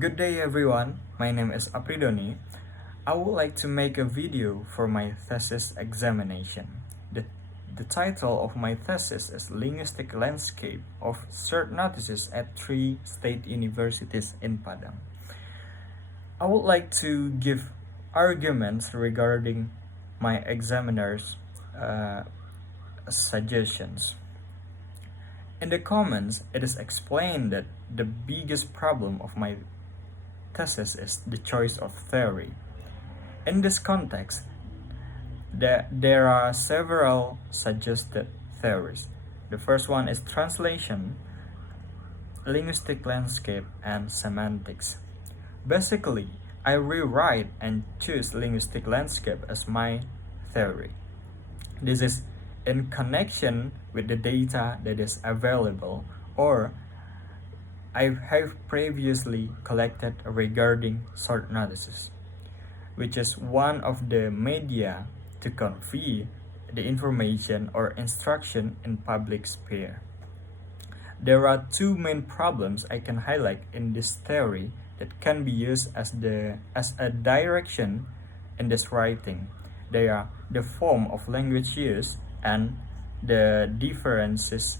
Good day everyone, my name is Apridoni. I would like to make a video for my thesis examination. The title of my thesis is Linguistic Landscape of Short Notices at 3 state universities in Padang. I would like to give arguments regarding my examiner's suggestions. In the comments, it is explained that the biggest problem of my thesis is the choice of theory. In this context, there are several suggested theories. The first one is translation, linguistic landscape, and semantics. Basically, I rewrite and choose linguistic landscape as my theory. This is in connection with the data that is available or I have previously collected regarding short notices, which is one of the media to convey the information or instruction in public sphere. There are two main problems I can highlight in this theory that can be used as a direction in this writing. They are the form of language use and the differences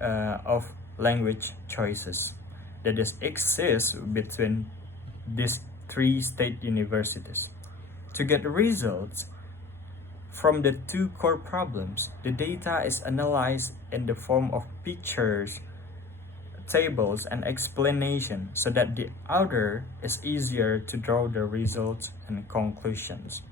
of language choices that exists between these 3 state universities. To get results from the two core problems, the data is analyzed in the form of pictures, tables, and explanation so that the author is easier to draw the results and conclusions.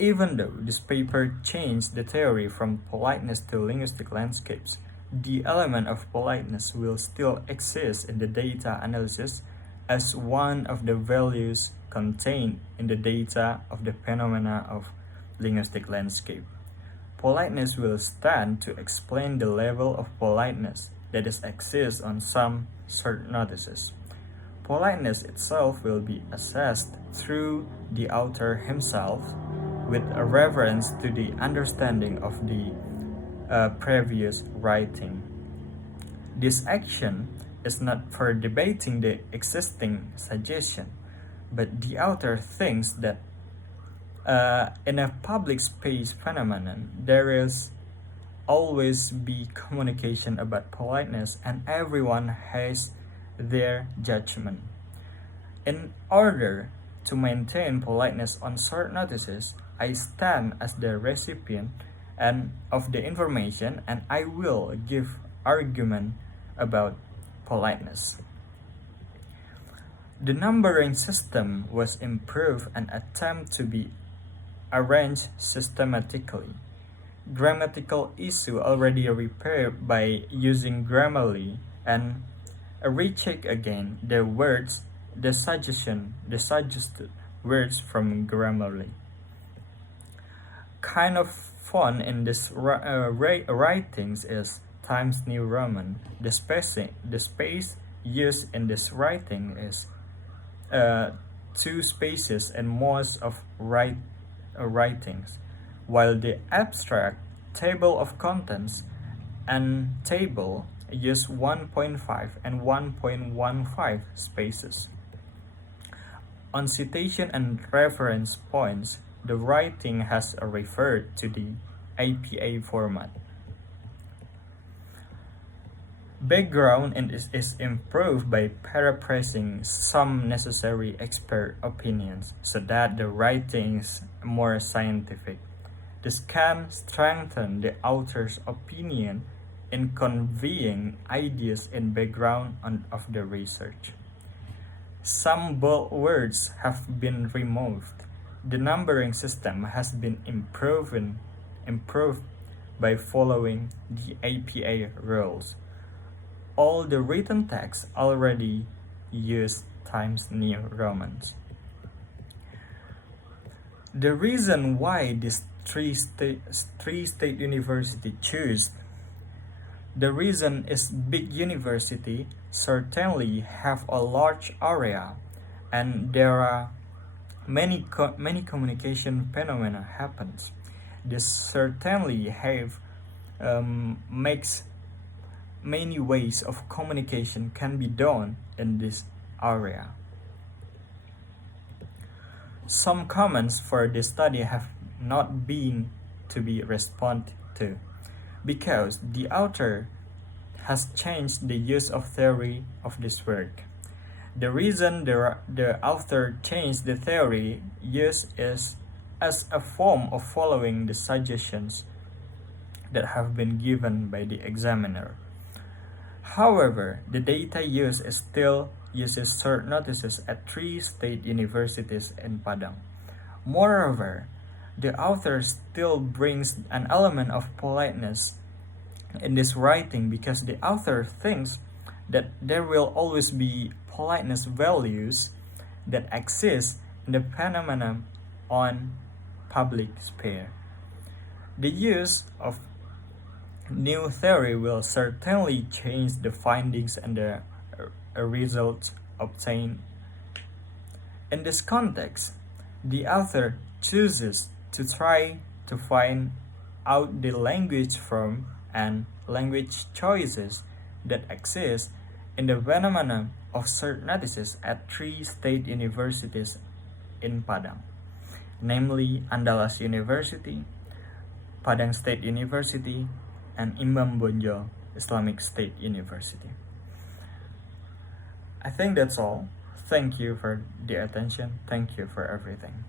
Even though this paper changed the theory from politeness to linguistic landscapes, the element of politeness will still exist in the data analysis as one of the values contained in the data of the phenomena of linguistic landscape. Politeness will stand to explain the level of politeness that exists on some short notices. Politeness itself will be assessed through the author himself with a reference to the understanding of the previous writing. This action is not for debating the existing suggestion, but the author thinks that in a public space phenomenon, there is always be communication about politeness and everyone has their judgment. In order to maintain politeness on short notices, I stand as the recipient and of the information and I will give argument about politeness. The numbering system was improved and attempt to be arranged systematically. Grammatical issue already repaired by using Grammarly and recheck again the words, the suggested words from Grammarly. Kind of fun in this writings is Times New Roman. The space used in this writing is 2 spaces in most of writings, while the abstract table of contents and table use 1.5 and 1.15 spaces. On citation and reference points, the writing has referred to the APA format. Background is improved by paraphrasing some necessary expert opinions so that the writing is more scientific. This can strengthen the author's opinion in conveying ideas in background of the research. Some bold words have been removed. The numbering system has been improved by following the APA rules. All the written text already use Times New Romans. The reason why these 3 state university choose the reason is big university certainly have a large area and there are many communication phenomena happens. This certainly have makes many ways of communication can be done in this area. Some comments for this study have not been to be responded to because the author has changed the use of theory of this work. The reason the author changed the theory use is as a form of following the suggestions that have been given by the examiner. However, the data used still uses short notices at 3 state universities in Padang. Moreover, the author still brings an element of politeness in this writing because the author thinks that there will always be politeness values that exist in the phenomena on public sphere. The use of new theory will certainly change the findings and the results obtained. In this context, the author chooses to try to find out the language form and language choices that exist in the phenomenon of short notices at 3 state universities in Padang, namely Andalas University, Padang State University, and Imam Bonjol Islamic State University. I think that's all. Thank you for the attention. Thank you for everything.